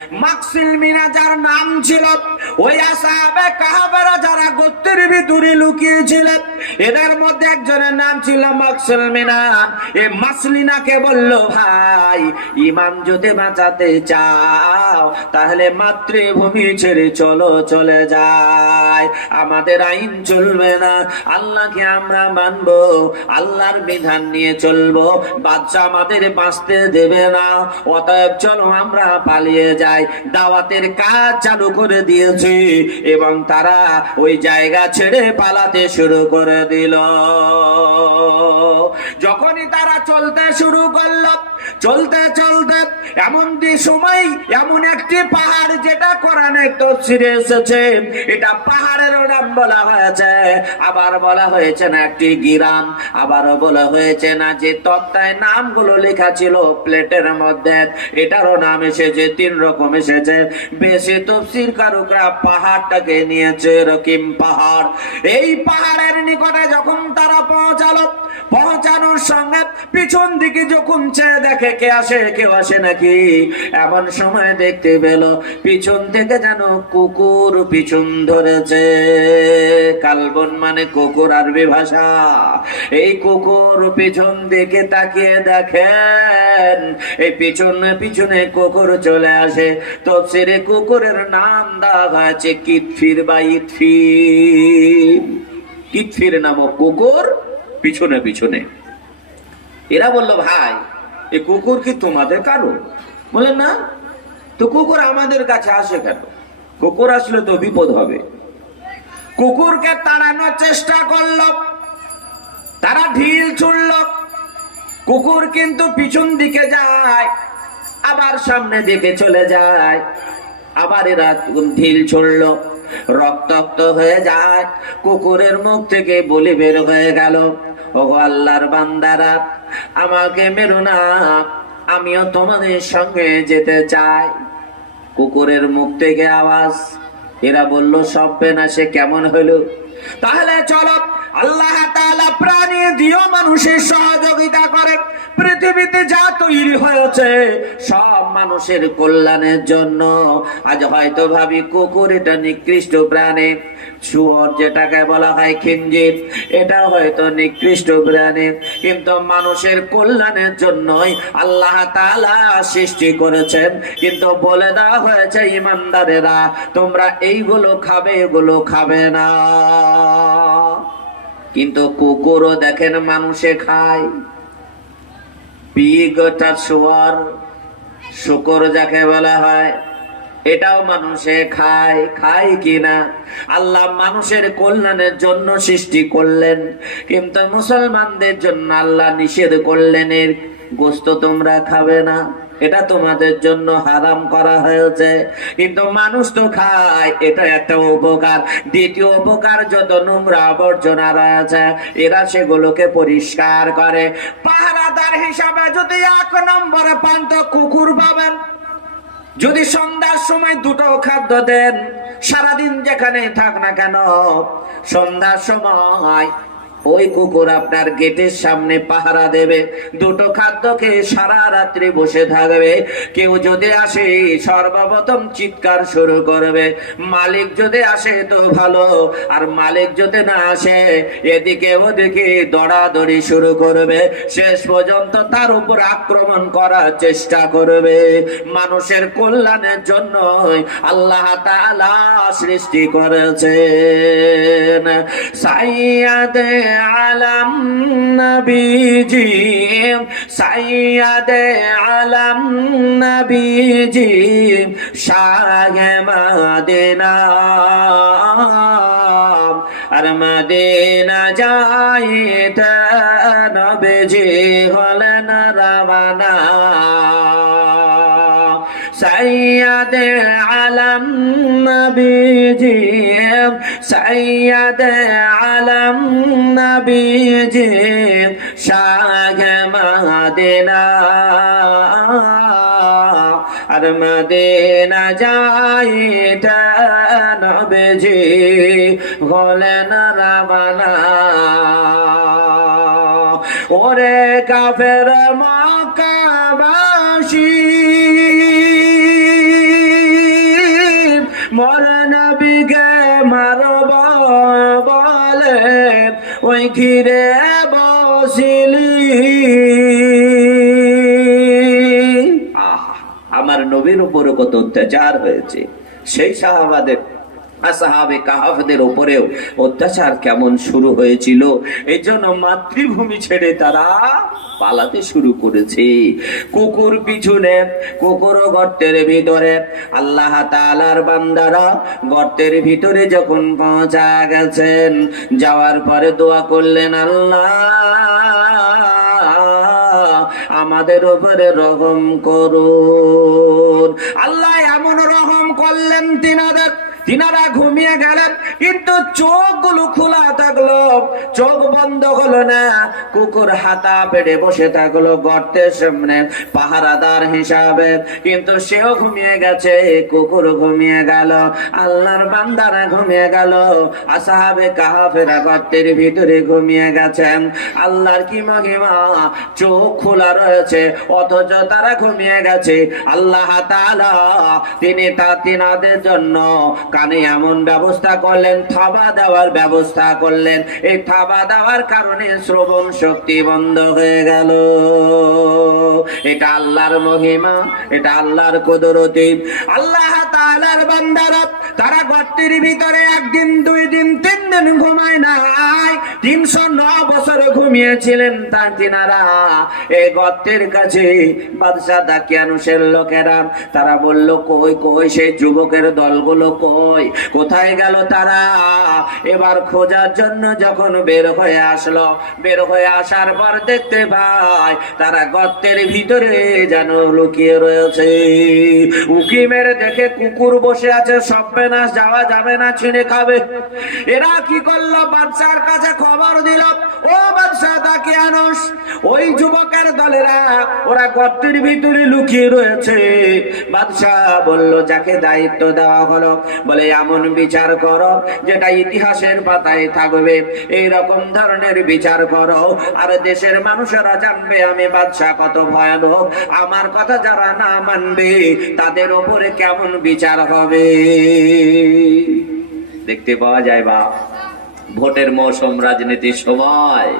মাকসিল মিনা যার নাম ছিল বাঁচাতে চাও, তাহলে মাতৃভূমি ছেড়ে চলো, চলে যায় আমাদের আইন চলবে না, আল্লাহকে আমরা মানবো, আল্লাহর বিধান নিয়ে চলবো। বাচ্চা আমাদের বাঁচতে দেবে না, অতএব চলো আমরা পালিয়ে যাই। দাওয়াতের কাজ চালু করে দিয়েছি। এবং তারা ওই জায়গা ছেড়ে পালাতে শুরু করে দিল। যখনই তারা চলতে শুরু করল, চলতে চলতে এমন সময়, এমন একটি পাহাড় যেটা কোরআনে তফসিরে এসেছে, এটা পাহাড়ের নাম বলা হয়েছে। আবার বলা হয়েছে না একটি গিরাম, আবারও বলা হয়েছে না যে তত্ত্বায় নামগুলো লেখা ছিল প্লেটের মধ্যে, এটারও নাম এসেছে, তিন রকম এসেছে। বেশি তফসির কারুকরা পাহাড়টাকে নিয়েছে রকিম পাহাড়। এই পাহাড়ের নিকটে যখন তারা পৌঁছালো, পৌঁছানোর সঙ্গে পিছন দিকে যখন চেয়ে দেখে কে আসে, কেউ আসে নাকি? এমন সময় দেখতে পেল, পিছন থেকে যেন কুকুর পিছন ধরেছে। কালবন মানে কুকুর আরবি ভাষা। এই কুকুর পিছন দিকে তাকিয়ে দেখেন, এই পিছনে পিছনে কুকুর চলে আসে। তফসিরে কুকুরের নাম দেওয়া হয়েছে কিতফির বা ইতফির। কিতফির নামক কুকুর পিছনে পিছনে। এরা বলল, ভাই এ কুকুর কি তোমাদের কারও? বলে, না, তো কুকুর আমাদের কাছে আসে কেন? কুকুর আসলে তো বিপদ হবে। কুকুরকে তাড়ানোর চেষ্টা করল। তারা ঢিল ছুড়ল। কুকুর কিন্তু পিছন দিকে যায়, আবার সামনে দিকে চলে যায়। আবার এরা ঢিল ছুড়ল। রক্তাক্ত হয়ে যায়। কুকুরের মুখ থেকে বলি বের হয়ে গেল ও আল্লাহর বান্দারা, আমাকে মেরো না। আমিও তোমাদের সঙ্গে যেতে চাই। কুকুরের মুখ থেকে আওয়াজ এরা বলল সব পেনা সে কেমন হলো? তাহলে চলো, আল্লাহ প্রাণী দিও মানুষের সহযোগিতা করে। পৃথিবীতে যা তৈরি হয়েছে, সব মানুষের কল্যাণের জন্য। আজ হয়তো ভাবি কুকুর এটা নিকৃষ্ট প্রাণী। শুয়োর যেটাকে বলা হয় খিঞ্জির এটা হয়তো নিকৃষ্ট প্রাণী। কিন্তু মানুষের কল্যাণের জন্যই আল্লাহ তাআলা সৃষ্টি করেছেন। কিন্তু বলে দেওয়া হয়েছে ইমানদারেরা, তোমরা এইগুলো খাবে, এগুলো খাবে না। কিন্তু কুকুরও দেখেন মানুষে খায়। পিগটা শুয়ার শুকর যাকে বলা হয়, এটাও মানুষে খায় খায় কিনা? আল্লাহ মানুষের কল্যাণের জন্য সৃষ্টি করলেন, কিন্তু মুসলমানদের জন্য আল্লাহ নিষেধ করলেন, এর গোস্ত তোমরা খাবে না। এটা তোমাদের জন্য হারাম করা হয়েছে। কিন্তু মানুষ তো খায়, এটা একটা উপকার। দ্বিতীয় উপকার যত নোংরা আবর্জনা রয়েছে, এরা সেগুলোকে পরিষ্কার করে। পাহারাদার হিসাবে যদি এক নম্বরে পান তো কুকুর পাবেন, যদি সন্ধ্যার সময় দুটো খাদ্য দেন, সারাদিন যেখানে থাক না কেন, সন্ধ্যার সময় ওই কুকুর আপনার গেটের সামনে পাহারা দেবে। দুটো খাদ্য খেয়ে সারা রাত্রি বসে থাকবে। কেউ যদি আসে, সর্বপ্রথম চিৎকার শুরু করবে। মালিক যদি আসে তো ভালো, আর মালিক যদি না আসে, এদিকে ওদিকে দড়াদড়ি শুরু করবে। শেষ পর্যন্ত তার উপর আক্রমণ করার চেষ্টা করবে। মানুষের কল্যাণের জন্য আল্লাহ সৃষ্টি করেছেন। সাইয়াদে আলম নবীজি সাইয়াদে আলম নবীজি শাহ মাদিনা। আর মদিনা নবীজি হলেন সৈয়দ আলম নবীজি সৈয়দ আলম নবীজি শাহ মদিনা আর মদিনা যাইতে নবীজি হলেন রওনা ওরে কাফের মকাবাসী ঘিরে বসিলি। আমার নবীর উপরে কত অত্যাচার হয়েছে। সেই সাহাবাদের আসাহাবে কাহাফদের উপরেও অত্যাচার কেমন শুরু হয়েছিল? এই জন্য মাতৃভূমি ছেড়ে তারা পালাতে শুরু করেছে। কুকুর পিছনে, কুকুর গর্তের ভিতরে। আল্লাহ তালার বান্দারা গর্তের ভিতরে যখন পৌঁছা গেছেন, যাওয়ার পরে দোয়া করলেন, আল্লাহ, আমাদের উপরে রহম করুন। আল্লাহ এমন রহম করলেন তিনাদের তিনারা ঘুমিয়ে গেলেন। কিন্তু চোখগুলো খোলা থাকল, চোখ বন্ধ হলো না। কুকুর হাতা পেড়ে বসে থাকল গর্তের সামনে, পাহারাদার হিসাবে। কিন্তু সেও ঘুমিয়ে গেছে, কুকুর ঘুমিয়ে গেল, আল্লাহর বান্দারা ঘুমিয়ে গেল, আসাহাবে কাহাফেরা গর্তের ভিতরে ঘুমিয়ে গেছেন। আল্লাহর কি মহিমা? চোখ খোলা রয়েছে, অথচ তারা ঘুমিয়ে গেছে। আল্লাহ তিনি তা তিনাদের জন্য কানে এমন ব্যবস্থা করলেন থাবা দেওয়ার ব্যবস্থা করলেন। এই থাবা দেওয়ার কারণে শ্রবণ শক্তি বন্ধ হয়ে গেল। এটা আল্লাহর মহিমা, এটা আল্লাহর কুদরতি। আল্লাহ তাআলার বান্দারা, তারা গর্তের ভিতরে একদিন, দুই দিন, তিন দিন ঘুমায় নাই তিনশো ন বছর ঘুমিয়েছিলেন তার তিনারা। এই গর্তের কাছে বাদশাহ দাকিয়ানুষের লোকেরা, তারা বলল, কই কই, সেই যুবকের দলগুলো কই? কোথায় গেল তারা? এবার খোঁজার জন্য যখন বের হয়ে আসলো, বের হয়ে আসার পর দেখতে পাই তারা গর্তের ভিতরে যেন লুকিয়ে রয়েছে। উকি মেরে দেখে কুকুর বসে আছে সব না যাওয়া যাবে না, ছিঁড়ে খাবে। এরা কি করল? বাদশার কাছে খবর দিল, ও বাদশাহ তাকে আনস। ওই যুবকের দলেরা, ওরা গর্তের ভিতরে লুকিয়ে রয়েছে। বাদশাহ বলল, যাকে দায়িত্ব দেওয়া হলো, বলে এমন বিচার করো যেটা ইতিহাসের পাতায় থাকবে এই রকম ধরনের বিচার করো। আর দেশের মানুষেরা জানবে আমি বাদশাহ কত ভয়ানক। আমার কথা যারা না মানবে, তাদের ওপরে কেমন বিচার হবে? দেখতে পাওয়া যায় বা, ভোটের মৌসুম, রাজনীতির সময়।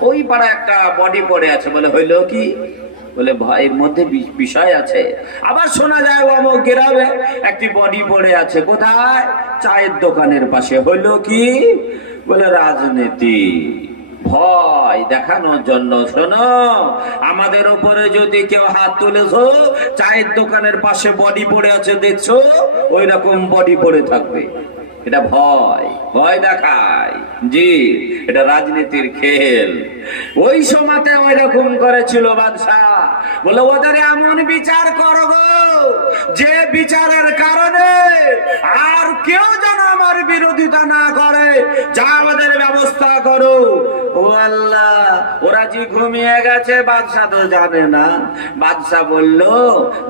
ওই পাড়া একটা বডি পড়ে আছে বলে হইল কি? বলে ভাই এর মধ্যে বিষয় আছে। আবার শোনা যায় অমুক গ্রামে একটি বডি পড়ে আছে। কোথায়? চায়ের দোকানের পাশে। হইল কি? বলে, রাজনীতি। ভয় দেখানোর জন্য। শোনো, আমাদের উপরে যদি কেউ হাত তুলেছো, চায়ের দোকানের পাশে বডি পড়ে আছে, দেখছ, ওই রকম বডি পড়ে থাকবে। এটা ভয় ভয় দেখায়। জি, এটা রাজনীতির খেল। ওই সময়তে ওই রকম করেছিল বাদশাহ। বলে, ওদের এমন বিচার করো গো। যে বিচারের কারণে আর কেউ যেন আমার বিরোধিতা না করে, যা আমাদের ব্যবস্থা করো। ও আল্লাহ, ওরা যে ঘুমিয়ে গেছে বাদশাহ তো জানে না। বাদশাহ বলল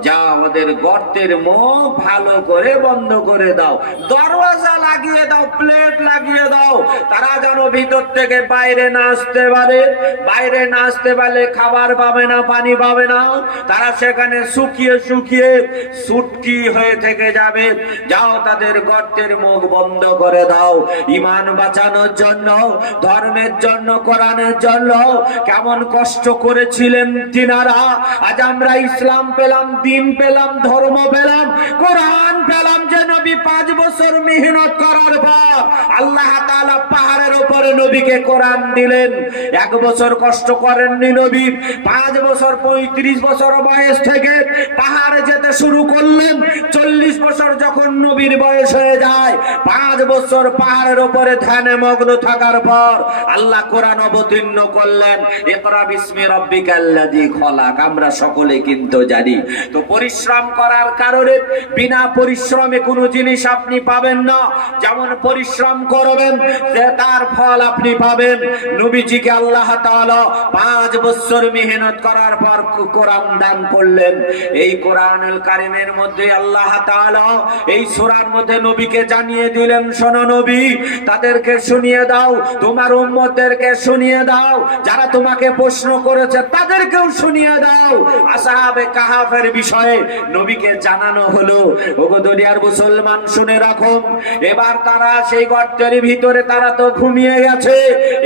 যা আমাদের গর্তের মুখ ভালো করে বন্ধ করে দাও। দরওয়াজা লাগিয়ে দাও, প্লেট লাগিয়ে দাও। তারা যেন ভিতর থেকে বাইরে না আসতে পারে। বাইরে না আসতে পারলে খাবার পাবে না, পানি পাবে না। তারা সেখানে শুকিয়ে শুকিয়ে সুটকি হয়ে থেকে যাবে। যাও তাদের গর্তের মুখ বন্ধ করে দাও। ইমান বাঁচানোর জন্য, ধর্মের জন্য, কোরআনের জন্য কেমন কষ্ট করেছিলেন তিনারা। আজ আমরা ইসলাম পেলাম, দিন পেলাম, ধর্ম পেলাম, কোরআন পেলাম যে নবী পাঁচ বছর মেহনত করার পর আল্লাহ পাহাড়ের উপরে নবীকে কোরআন দিলেন। এক বছর কষ্ট করেননি নবী, পাঁচ বছর পঁয়ত্রিশ বছর বয়স থেকে পাহাড়ে যেতে শুরু করলেন। চল্লিশ বছর যখন নবীর বয়স হয়ে যায়, পাঁচ বছর পাহাড়ের উপরে ধ্যানে মগ্ন থাকার পর আল্লাহ কোরআন অবতীর্ণ করলেন। ইকরা বিসমি রব্বিকাল্লাযী খলাক, আমরা সকলে কিন্তু জানি। তো পরিশ্রম করার কারণে বিনা পরিশ্রমে কোনো জিনিস আপনি পাবেন না। যেমন পরিশ্রম করবেন তার ফল আপনি পাবেন। নবীজিকে আল্লাহ পাঁচ বছর মেহনত করার পর কোরআন দান করলেন। এই কারিমের মধ্যে আল্লাহ এই সূরার মধ্যে নবীকে জানিয়ে দিলেন, শোনো নবী, তাদেরকে শুনিয়ে দাও, তোমার উম্মতদেরকে শুনিয়ে দাও, যারা তোমাকে প্রশ্ন করেছে তাদেরকেও শুনিয়ে দাও। কাহাফের বিষয়ে নবীকে জানানো হলো মুসলমান শুনে রাখো, এবার তারা সেই গর্তের ভিতরে তারা তো ঘুমিয়ে গেছে,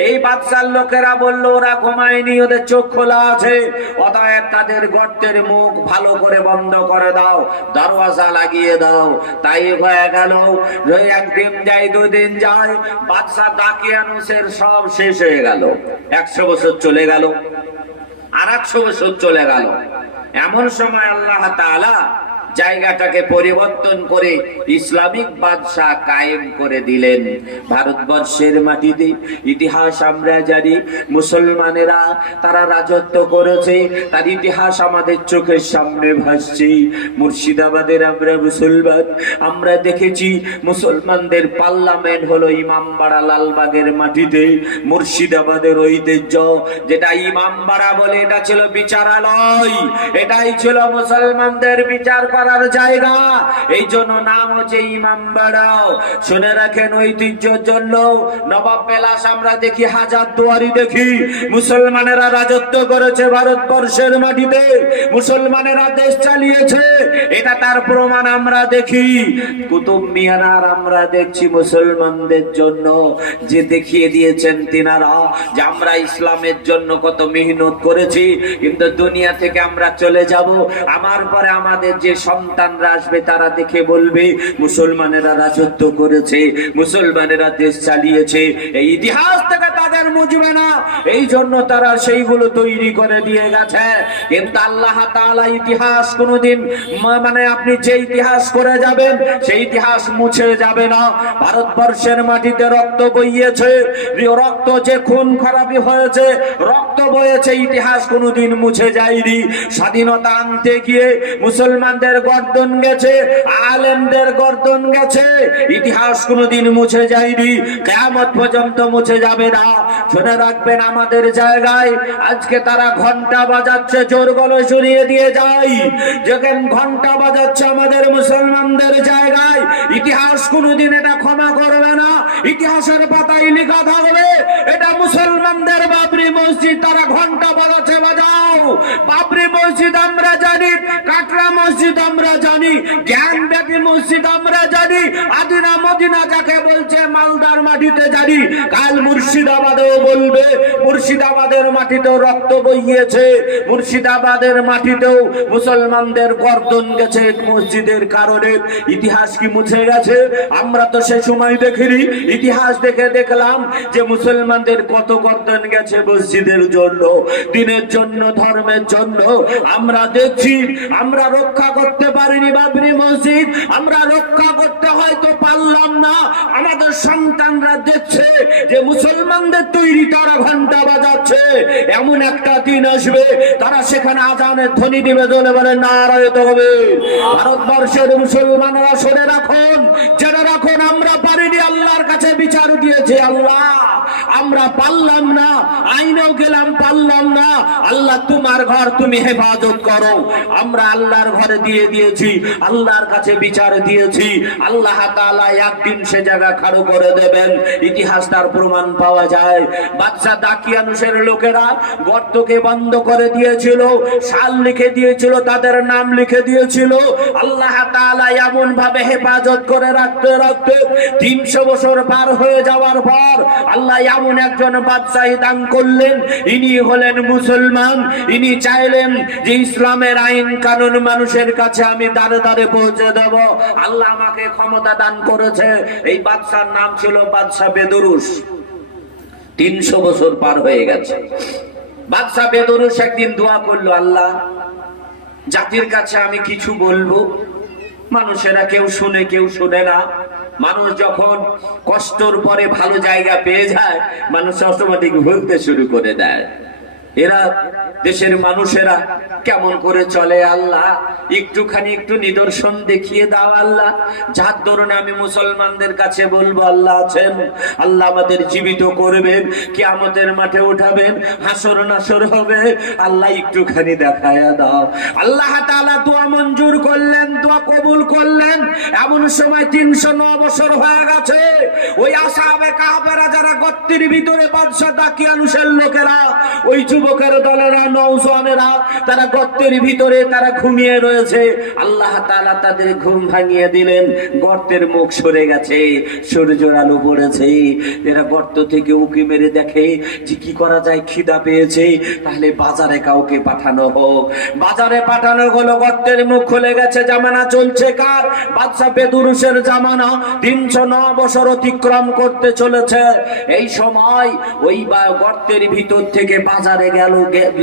এই বাদশার লোকেরা বলল, ওরা ঘুমায়নি, ওদের চোখ খোলা আছে, অতএব তাদের গর্তের মুখ ভালো করে বন্ধ করে। দাও, দরওয়াজা লাগিয়ে দাও। তাই হয়ে গেল একদিন যায়, দুদিন যায়, বাদশা দাকিয়ানুসের সব শেষ হয়ে গেল। একশো বছর চলে গেল আর একশো বছর চলে গেল। এমন সময় আল্লাহ তাআলা জায়গাটাকে পরিবর্তন করে ইসলামিক বাদশাহ কায়েম করে দিলেন। ভারতবর্ষের মাটিতে ইতিহাস আমরা জানি, মুসলমানেরা তারা রাজত্ব করেছে, তার ইতিহাস আমাদের চোখের সামনে ভাসছে। মুর্শিদাবাদের আমরা মুসলমান, আমরা দেখেছি মুসলমানদের পার্লামেন্ট হলো ইমামবাড়া লালবাগের মাটিতে। মুর্শিদাবাদের ঐতিহ্য, যেটা ইমামবাড়া বলে, এটা ছিল বিচারালয়, এটাই ছিল মুসলমানদের বিচার করার জায়গা। এই জন্য নাম হচ্ছে ইমামবাড়াও শুনে রাখেন ঐতিহ্যের জন্য। নবাব পেলাস আমরা দেখি হাজার দুয়ারি দেখি। মুসলমানেরা রাজত্ব করেছে ভারতবর্ষের মাটিতে। মুসলমানেরা দেশ চালিয়েছে। এটা তার প্রমাণ আমরা দেখি। কুতুব মিয়ানার আমরা দেখছি মুসলমানদের জন্য। যে দেখিয়ে দিয়েছেন তিনারা যে আমরা ইসলামের জন্য কত মেহনত করেছি। কিন্তু দুনিয়া থেকে আমরা চলে যাব। আমার পরে আমাদের যে সন্তানরা আসবে, তারা দেখে বলবে, মুসলমানেরা রাজত্ব করেছে, মুসলমানেরা দেশ চালিয়েছে। এই ইতিহাস থেকে তাদের মুজবে না। এই জন্য তারা সেইগুলো তৈরি করে দিয়ে গেছে। কিন্তু আল্লাহ তাআলা ইতিহাস কোনোদিন মানে আপনি যে ইতিহাস করে যাবেন, সেই ইতিহাস মুছে যাবে না। ভারতবর্ষের মাটিতে রক্ত বইয়েছে। রক্ত যে খুন খারাপি হয়েছে, রক্ত বয়েছে ইতিহাস কোনোদিন মুছে যায়নি। স্বাধীনতা আনতে গিয়ে মুসলমানদের গর্দন গেছে, আলেমদের গর্দন গেছে, ইতিহাস কোনোদিন মুছে যায়নি, কেয়ামত পর্যন্ত মুছে যাবে না। শুনে রাখবেন আমাদের জায়গায় আজকে তারা ঘণ্টা বাজাচ্ছে, জোর গলো সরিয়ে দিয়ে যায়। যেখানে ঘণ্টা বাজাচ্ছে আমাদের মুসলমানদের জায়গায়, ইতিহাস কোনোদিন এটা ক্ষমা করবে না। ইতিহাসের পাতায় লেখা থাকবে, এটা মুসলমানদের বাবরি মসজিদ, তারা ঘণ্টা বাজাচ্ছে, বাজাও। বাবরি মসজিদ আমরা জানি, কাটরা মসজিদ আমরা জানি জ্ঞান ব্যাপী মসজিদ আমরা জানি, আদিনা মদিনা যাকে বলছে মালদার মাটিতে জানি, কাল মুর্শিদাবাদেও বলবে মুর্শিদাবাদের মাটিতেও রক্ত বইয়েছে। মুর্শিদাবাদের মাটিতেও মুসলমানদের গর্দন গেছে মসজিদের কারণে। ইতিহাস কি মুছে গেছে? আমরা তো সে সময় দেখিনি। ইতিহাস দেখে দেখলাম যে মুসলমানদের কত গর্দন গেছে মসজিদের জন্য। দিনের জন্য, ধর্মের জন্য। আমরা দেখছি, আমরা রক্ষা করতে পারিনি বাবরি মসজিদ। আমরা রক্ষা করতে হয়তো পারলাম না। আমাদের সন্তানরা দেখছে যে মুসলমানদের তৈরি তারা ঘণ্টা বাজাচ্ছে এমন একটা দিন আসবে, তারা সেখানে আজানের ধ্বনি দিবে জলে বলে নারায়ত হবে। ভারতবর্ষের মুসলমানরা সরে রাখুন, জেনে রাখুন, আমরা পারিনি আল্লাহর কাছে বিচার দিয়েছি আল্লাহ। আমরা পারলাম না, আইনেও গেলাম, পারলাম না। আল্লাহ, তোমার ঘর তুমি হেফাজত করো। আমরা আল্লাহর ঘরে দিয়ে দিয়েছি, আল্লাহর কাছে বিচার দিয়েছি। আল্লাহ তাআলা একদিন সে জায়গা খাড়ো করে দেবেন। ইতিহাস তার প্রমাণ পাওয়া যায়। বাদশা দাকিয়ানুসের লোকেরা গর্তকে বন্ধ করে দিয়েছিল, সাল লিখে দিয়েছিল, তাদের নাম লিখে দিয়েছিল। আল্লাহ তাআলা এমন ভাবে হেফাজত করে রাখতে রাখতে তিনশো বছর পার হয়ে যাওয়ার পর আল্লাহ এমন একজন বাদশাহী দান করলেন, ইনি হলেন মুসলমান, ইনি চাইলেন যে ইসলামের আইন কানুন মানুষের কাছে আমি দাঁড়ে দাঁড়ে পৌঁছে দেব। আল্লাহ আমাকে ক্ষমতা দান করেছে। এই বাদশার নাম ছিল বাদশাহ বেদরুস তিনশো বছর পার হয়ে গেছে। বাদশাহ বেদরুস একদিন দোয়া করল, আল্লাহ, জাতির কাছে আমি কিছু বলব। মানুষেরা কেউ শুনে কেউ শুনে না। মানুষ যখন কষ্টর পরে ভালো জায়গা পেয়ে যায় মানুষ অটোমেটিক ভুলতে শুরু করে দেয়। এরা দেশের মানুষেরা কেমন করে চলে আল্লাহ? একটুখানি একটু নিদর্শন দেখিয়ে দাও আল্লাহ। যার দরুন আমি মুসলমানদের কাছে বলব, আল্লাহ আছেন। আল্লাহ আমাদের জীবিত করবেন কি আমাদের মাঠে উঠাবেন, হাসর নাসর হবে। আল্লাহ একটুখানি দেখায়া দাও। আল্লাহ তাআলা দোয়া মঞ্জুর করলেন, দোয়া কবুল করলেন। এমন সময় তিনশো ন বছর হয়ে গেছে। ওই আসাবে কাহাবেরা, যারা গত্তির ভিতরে বাদশাহ দাকিয়ানুসের লোকেরা, ওই যুবকের দলেরা নৌজনেরা তারা গর্তের ভিতরে তারা ঘুমিয়ে রয়েছে। আল্লাহ তাআলা তাদের ঘুম ভাঙিয়ে দিলেন। গর্তের মুখ সরে গেছে সূর্যের আলো পড়েছে। এরা গর্ত থেকে উকি মেরে দেখে যে কি করা যায়, খিদা পেয়েছে। তাহলে বাজারে কাউকে পাঠানো হোক। বাজারে পাঠানো হলো, গর্তের মুখ খুলে গেছে, জামানা চলছে কার? বাদশা বেদুরুসের জামানা তিনশো ন বছর অতিক্রম করতে চলেছে। এই সময় ওই গর্তের ভিতর থেকে বাজারে গেল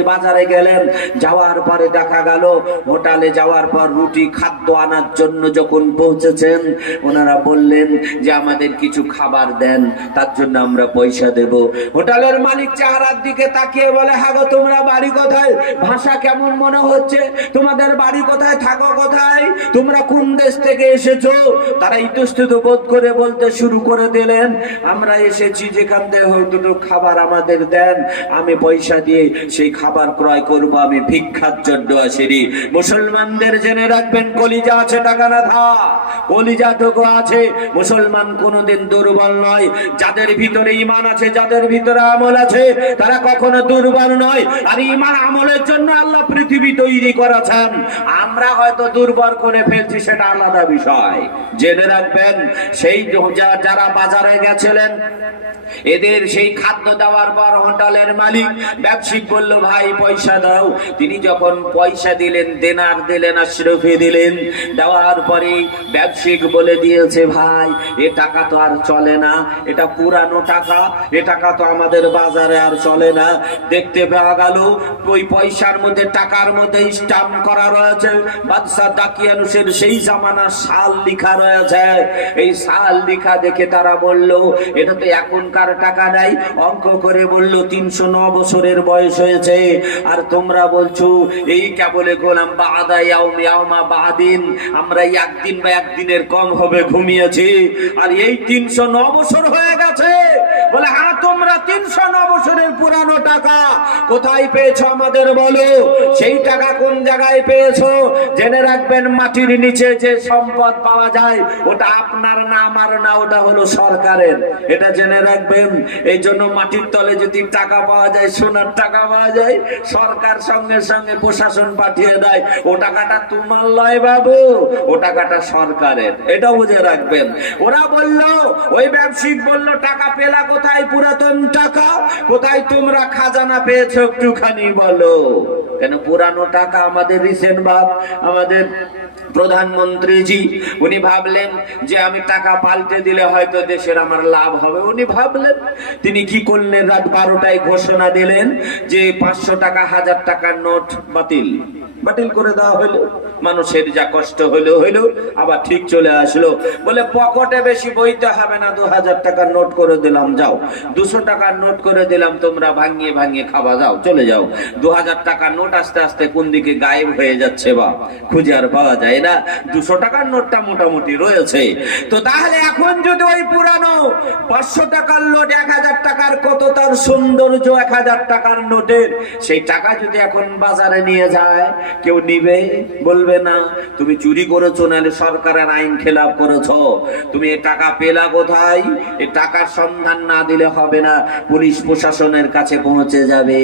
বাজারে গেলেন, যাওয়ার পরে দেখা গেল, হোটেলে যাওয়ার পর রুটি খাদ্য আনার জন্য যখন পৌঁছেছেন, ওনারা বললেন যে আমাদের কিছু খাবার দেন, তার জন্য আমরা পয়সা দেব। হোটেলের মালিক চেহারার দিকে তাকিয়ে বলে হাগো তোমরা বাড়ি কোথায়? ভাষা কেমন মনে হচ্ছে? তোমাদের বাড়ি কোথায়? থাকো কোথায়? তোমরা কোন দেশ থেকে এসেছ? তারা ইতস্তত বোধ করে বলতে শুরু করে দিলেন, আমরা এসেছি যেখান থেকে হয় দুটো খাবার আমাদের দেন, আমি পয়সা দিয়ে সেই খাবার ক্রয় করব, আমি ভিক্ষার জন্য আসিনি। মুসলমানদের জেনে রাখবেন, কলিজা আছে টাকা না থা কলিজাটুকু আছে। মুসলমান কোনোদিন দুর্বল নয়। যাদের ভিতরে ইমান আছে, যাদের ভিতরে আমল আছে, তারা কখনো দুর্বল নয়। আর ইমান আমলের জন্য আল্লাহ পৃথিবী তৈরি করেছেন। আমরা হয়তো দুর্বল করে ফেলছি, সেটা আলাদা বিষয়। জেনে রাখবেন, সেই যারা বাজারে গেছিলেন, এদের সেই খাদ্য দেওয়ার পর হোটেলের মালিক ব্যবসায়িক বলল, ভাই, পয়সা দাও। তিনি যখন পয়সা দিলেন, দেনার দিলেন, আশরফি দিলেন, দেওয়ার পরে ব্যবসায়িক বলে দিয়েছে, ভাই, এ টাকা তো আর চলে না। এটা পুরানো টাকা। এ টাকা তো আমাদের বাজারে আর চলে না। দেখতে পাওয়া গেল, ওই পয়সার মধ্যে, টাকার মধ্যে স্টাম্প করা রয়েছে। বাদশাহ দাকিয়ানুসের সেই জামানার সাল লিখা রয়েছে। এই সাল লিখা দেখে তারা বলল, এটা তো এখনকার টাকা নাই। অঙ্ক করে বলল, তিনশো ন বছরের বয়স হয়েছে। আর তোমরা বলছো, এই কেবলে গোলাম বাদা ইয়াউম, ইয়াউমা বাদিন। আমরা একদিন বা একদিনের কম হবে, ঘুমিয়েছি। আর এই তিনশো ন বছর হয়ে গেছে। বলে তোমরা তিনশো বছরের পুরানো টাকা কোথায় পেয়েছ আমাদের বলো? সেই টাকা কোন জায়গায় পেয়েছ? জেনে রাখবেন, মাটির নিচে যে সম্পদ পাওয়া যায়, ওটা আপনার না, আমার না, ওটা হলো সরকারের। এটা জেনে রাখবেন, এই জন্য মাটির তলে যদি টাকা পাওয়া যায়, সোনার টাকা পাওয়া যায়, সরকার সঙ্গে সঙ্গে প্রশাসন পাঠিয়ে দেয়, ও টাকাটা তোমার লয় বাবু, ও টাকাটা সরকারের। এটা বুঝে রাখবেন। ওরা বলল, ওই ব্যবসায়িক বলল, টাকা পেলা কোথায়? পুরাতন টাকা? কোথায় তোমরা খাজানা পেয়েছ একটুখানি বলো। কেন পুরানো টাকা আমাদের রিসেন্ট বাপ, আমাদের প্রধানমন্ত্রীজি, উনি ভাবলেন যে আমি টাকা পাল্টে দিলে হয়তো দেশের আমার লাভ হবে। উনি ভাবলেন, তিনি কি করলেন? রাত বারোটায় ঘোষণা দিলেন যে পাঁচশো টাকা, হাজার টাকার নোট বাতিল। বাতিল করে দেওয়া হলো। মানুষের যা কষ্ট হলো হলো, আবার ঠিক চলে আসলো। বলে, পকেটে বেশি বইতে হবে না, দু হাজার টাকার নোট করে দিলাম, যাও। দুশো টাকার নোট করে দিলাম, তোমরা ভাঙিয়ে ভাঙিয়ে খাওয়া যাও, চলে যাও। দু হাজার টাকার নোট আস্তে আস্তে কোন দিকে গায়েব হয়ে যাচ্ছে বা খুঁজে আর পাওয়া যায় না। দুশো টাকার নোটটা মোটামুটি রয়েছে। তো তাহলে এখন যদি ওই পুরানো পাঁচশো টাকার নোট, এক হাজার টাকার, কত তার সৌন্দর্য এক হাজার টাকার নোটের, সেই টাকা যদি এখন বাজারে নিয়ে যায় কেউ নিবে? বলবে না। তুমি চুরি করেছ, নাহলে সরকারের আইন খেলাপ করেছ। তুমি এ টাকা পেলা কোথায়? এ টাকার সন্ধান না দিলে হবে না। পুলিশ প্রশাসনের কাছে পৌঁছে যাবে।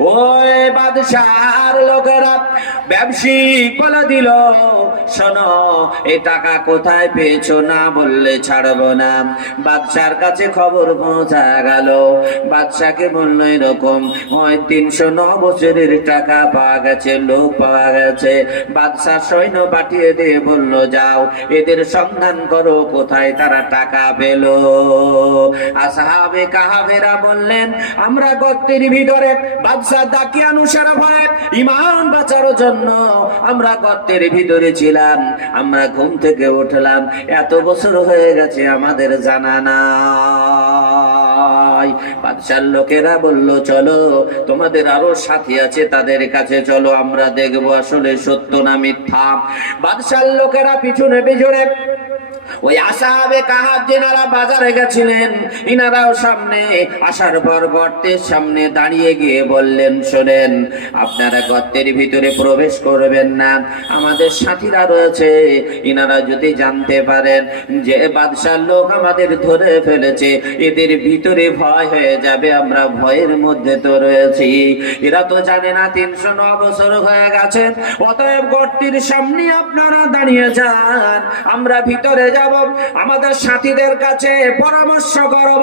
ওই বাদশার লোকেরা ব্যবসায়িক বলে দিল, শোনো, এ টাকা কোথায় পেয়েছ না বললে ছাড়বো না। বাদশার কাছে খবর পৌঁছা গেল। বাদশাকে বলল, এরকম ওই তিনশো ন বছরের টাকা পাওয়া গেছে, লোক পাওয়া গেছে। বাদশাহ সৈন্য পাঠিয়ে দিয়ে বলল, যাও, এদের সন্ধান করো, কোথায় তারা টাকা পেল? আসাহাবে কাহাবেরা বললেন, আমরা গর্তের ভিতরে, বাদশাহ দাকিয়ানুসার ভয়ে ইমান বাঁচার জন্য আমরা গর্তের ভিতরে ছিলাম। আমরা ঘুম থেকে উঠলাম, এত বছর হয়ে গেছে আমাদের জানা না ভয় বাদশার লোকেরা বলল, চলো, তোমাদের আরও সাথী আছে, তাদের কাছে চলো, আমরা দেখব আসলে সত্য না মিথ্যা? বাদশাল লোকেরা পিছনে পিছনে ওই আসাবে কাহার যেনারা বাজারে গেছিলেন, ইনারাও সামনে আসার পর গর্তের সামনে দাঁড়িয়ে গিয়ে বললেন, শোনেন, আপনারা গর্তের ভিতরে প্রবেশ করবেন না। আমাদের সাথীরা রয়েছে। ইনারা যদি জানতে পারেন যে বাদশার লোক আমাদের ধরে ফেলেছে, এদের ভিতরে ভয় হয়ে যাবে, আমরা ভয়ের মধ্যে তো রয়েছি। এরা তো জানে না, তিনশো ন বছর হয়ে গেছে। অতএব গর্তির সামনে আপনারা দাঁড়িয়ে যান। আমরা ভিতরে যাব, আমাদের সাথীদের কাছে পরামর্শ করব।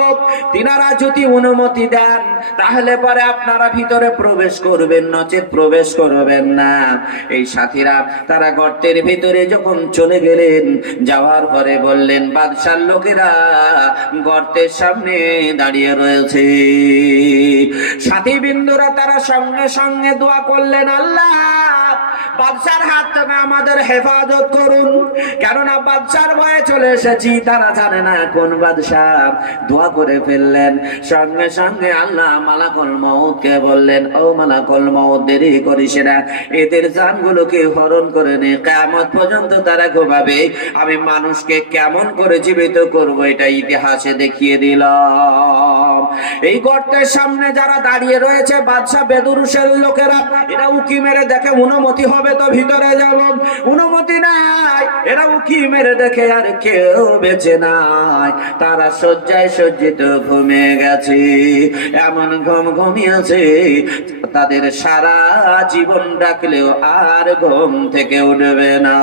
তিনারা যদি অনুমতি দেন, তাহলে পরে আপনারা ভিতরে প্রবেশ করবেন, নচেত প্রবেশ করবেন না। এই সাথীরা, তারা গর্তের ভিতরে যখন চলে গেলেন, যাওয়ার পরে বললেন, বাদশার লোকেরা গর্তের সামনে দাঁড়িয়ে রয়েছে। সাথী বিন্দুরা তারা সঙ্গে সঙ্গে দোয়া করলেন, আল্লাহ বাদশার হাত থেকে আমাদের হেফাজত করুন। কেননা বাদশার ভয়ে চলে এসেছি, তারা জানে না কোন বাদশাহ। দোয়া করে ফেললেন। সঙ্গে সঙ্গে আল্লাহ মালাকুল মৌতকে বললেন, ও মালাকুল মৌত দেরি করিস না। এদের জানগুলোকে হরণ করে নে। কেমন পর্যন্ত তারা ঘুমাবে। আমি মানুষকে কেমন করে জীবিত করব এটা ইতিহাসে দেখিয়ে দিলাম। এই গর্তের সামনে যারা দাঁড়িয়ে রয়েছে, বাদশাহ বেদুরুশের লোকেরা, এরা উকি মেরে দেখে অনুমতি হবে। তো ভিতরে যাব। অনুমতি নাই। এরা উকি মেরে দেখে আর কেউ বেঁচে নাই। তারা শয্যায় সজ্জিত ঘুমিয়ে গেছে। এমন ঘুম ঘুমিয়েছে, তাদের সারা জীবন ডাকলেও আর ঘুম থেকে উঠবে না।